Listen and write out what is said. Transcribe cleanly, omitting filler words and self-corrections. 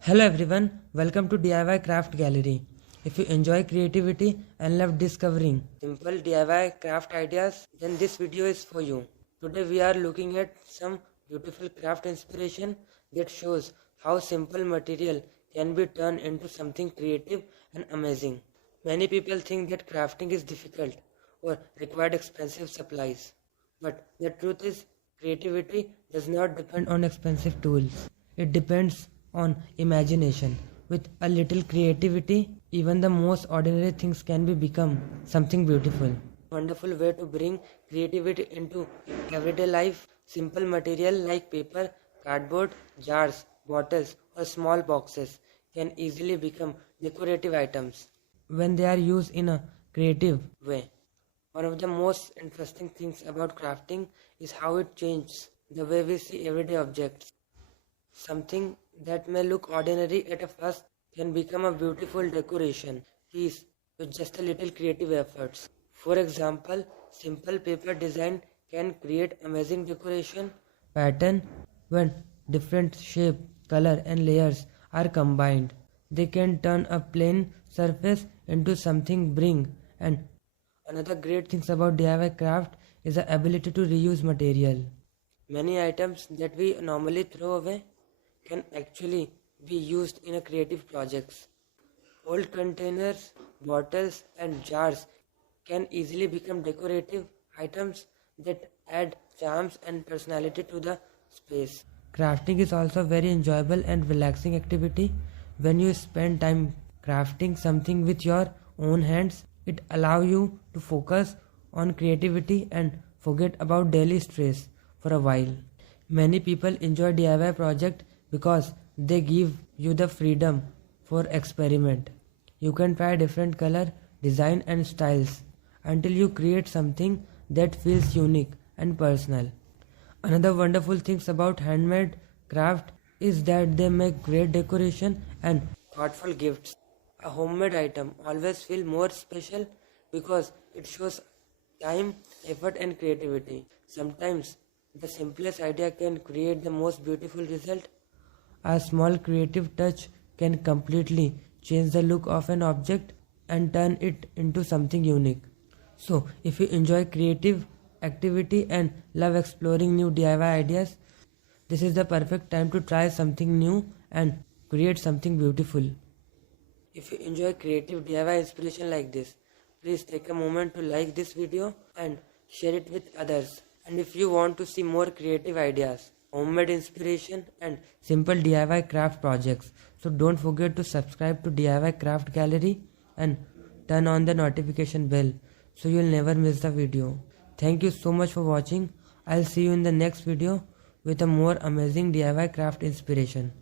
Hello everyone, welcome to DIY Craft Gallery. If you enjoy creativity and love discovering simple DIY craft ideas, then this video is for you. Today we are looking at some beautiful craft inspiration that shows how simple material can be turned into something creative and amazing. Many people think that crafting is difficult or required expensive supplies. But the truth is, creativity does not depend on expensive tools. It depends on imagination. With a little creativity, even the most ordinary things can become something beautiful. Wonderful way to bring creativity into everyday life. Simple material like paper, cardboard, jars, bottles, or small boxes can easily become decorative items when they are used in a creative way. One of the most interesting things about crafting is how it changes the way we see everyday objects. Something that may look ordinary at a first can become a beautiful decoration piece with just a little creative efforts. For example, simple paper design can create amazing decoration pattern when different shape, color and layers are combined. They can turn a plain surface into something bring. And another great thing about DIY craft is the ability to reuse material. Many items that we normally throw away can actually be used in a creative projects. Old containers, bottles and jars can easily become decorative items that add charms and personality to the space. Crafting is also very enjoyable and relaxing activity. When you spend time crafting something with your own hands, it allows you to focus on creativity and forget about daily stress for a while. Many people enjoy DIY projects because they give you the freedom for experiment. You can try different color, design and styles until you create something that feels unique and personal. Another wonderful thing about handmade craft is that they make great decoration and thoughtful gifts. A homemade item always feels more special because it shows time, effort and creativity. Sometimes the simplest idea can create the most beautiful result. A small creative touch can completely change the look of an object and turn it into something unique. So, if you enjoy creative activity and love exploring new DIY ideas, this is the perfect time to try something new and create something beautiful. If you enjoy creative DIY inspiration like this, please take a moment to like this video and share it with others. And if you want to see more creative ideas, homemade inspiration and simple DIY craft projects, so don't forget to subscribe to DIY Craft Gallery and turn on the notification bell so you'll never miss the video. Thank you so much for watching. I'll see you in the next video with a more amazing DIY craft inspiration.